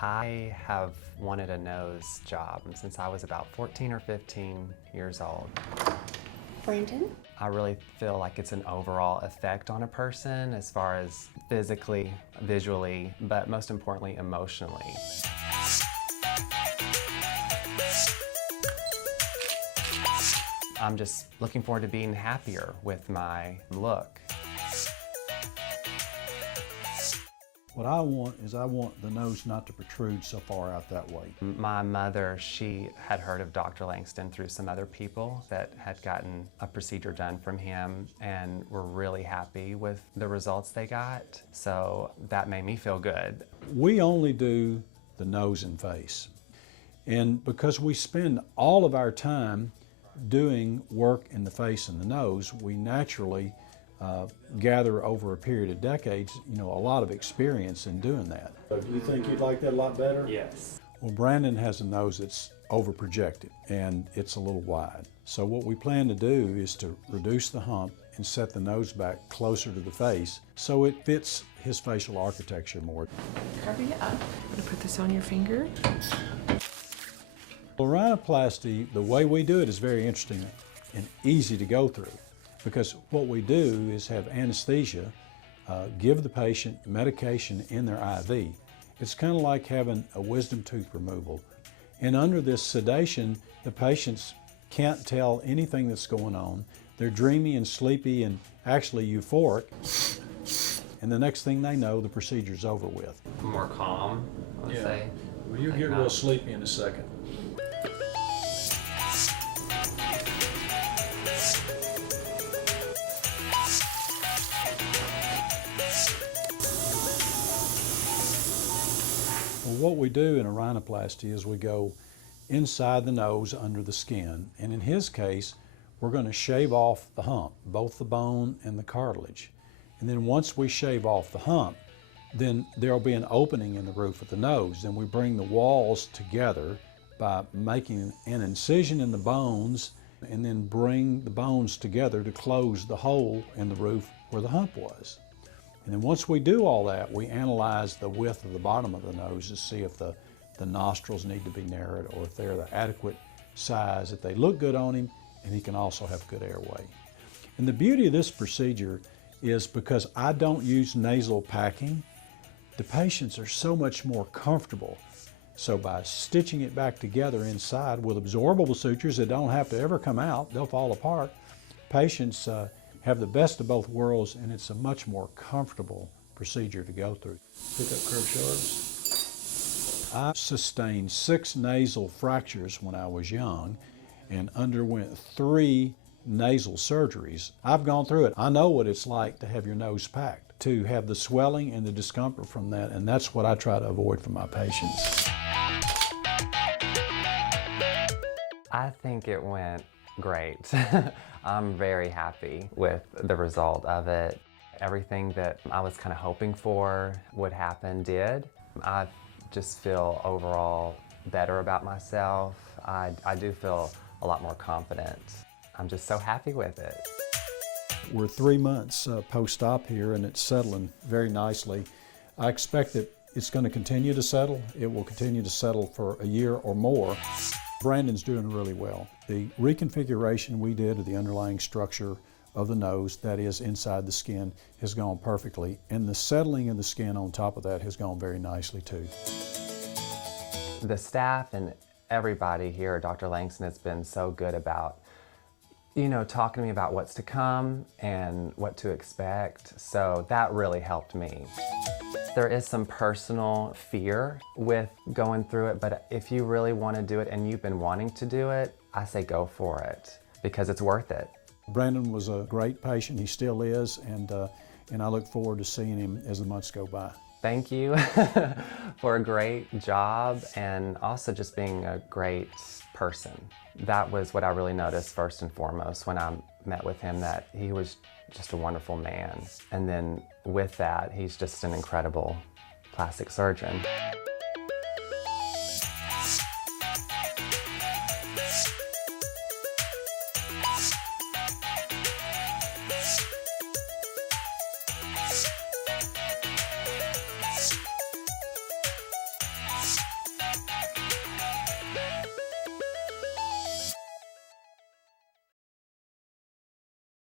I have wanted a nose job since I was about 14 or 15 years old. Brandon? I really feel like it's an overall effect on a person as far as physically, visually, but most importantly, emotionally. I'm just looking forward to being happier with my look. What I want is I want the nose not to protrude so far out that way. My mother, she had heard of Dr. Langsdon through some other people that had gotten a procedure done from him and were really happy with the results they got. So that made me feel good. We only do the nose and face. And because we spend all of our time doing work in the face and the nose, we naturally gather over a period of decades, a lot of experience in doing that. So do you think you'd like that a lot better? Yes. Well, Brandon has a nose that's over projected and it's a little wide. So what we plan to do is to reduce the hump and set the nose back closer to the face so it fits his facial architecture more. Cover you up. I'm gonna put this on your finger. Well, rhinoplasty, the way we do it is very interesting and easy to go through, because what we do is have anesthesia, give the patient medication in their IV. It's kind of like having a wisdom tooth removal. And under this sedation, the patients can't tell anything that's going on. They're dreamy and sleepy and actually euphoric. And the next thing they know, the procedure's over with. More calm, I would say. Well, you'll get real sleepy in a second. What we do in a rhinoplasty is we go inside the nose under the skin, and in his case we're going to shave off the hump, both the bone and the cartilage. And then once we shave off the hump, then there'll be an opening in the roof of the nose. Then we bring the walls together by making an incision in the bones and then bring the bones together to close the hole in the roof where the hump was. And then once we do all that, we analyze the width of the bottom of the nose to see if the nostrils need to be narrowed or if they're the adequate size, if they look good on him, and he can also have good airway. And the beauty of this procedure is because I don't use nasal packing, the patients are so much more comfortable. So by stitching it back together inside with absorbable sutures that don't have to ever come out, they'll fall apart, patients have the best of both worlds, and it's a much more comfortable procedure to go through. Pick up curved sharps. I sustained 6 nasal fractures when I was young and underwent 3 nasal surgeries. I've gone through it. I know what it's like to have your nose packed, to have the swelling and the discomfort from that, and that's what I try to avoid for my patients. I think it went great. I'm very happy with the result of it. Everything that I was kind of hoping for would happen did. I just feel overall better about myself. I do feel a lot more confident. I'm just so happy with it. We're 3 months post-op here and it's settling very nicely. I expect that it's going to continue to settle. It will continue to settle for a year or more. Brandon's doing really well. The reconfiguration we did of the underlying structure of the nose, that is inside the skin, has gone perfectly, and the settling of the skin on top of that has gone very nicely too. The staff and everybody here at Dr. Langsdon has been so good about, talking to me about what's to come and what to expect, so that really helped me. There is some personal fear with going through it, but if you really want to do it and you've been wanting to do it, I say go for it because it's worth it. Brandon was a great patient, he still is, and I look forward to seeing him as the months go by. Thank you for a great job and also just being a great person. That was what I really noticed first and foremost when I met with him, that he was just a wonderful man. And then with that, he's just an incredible plastic surgeon.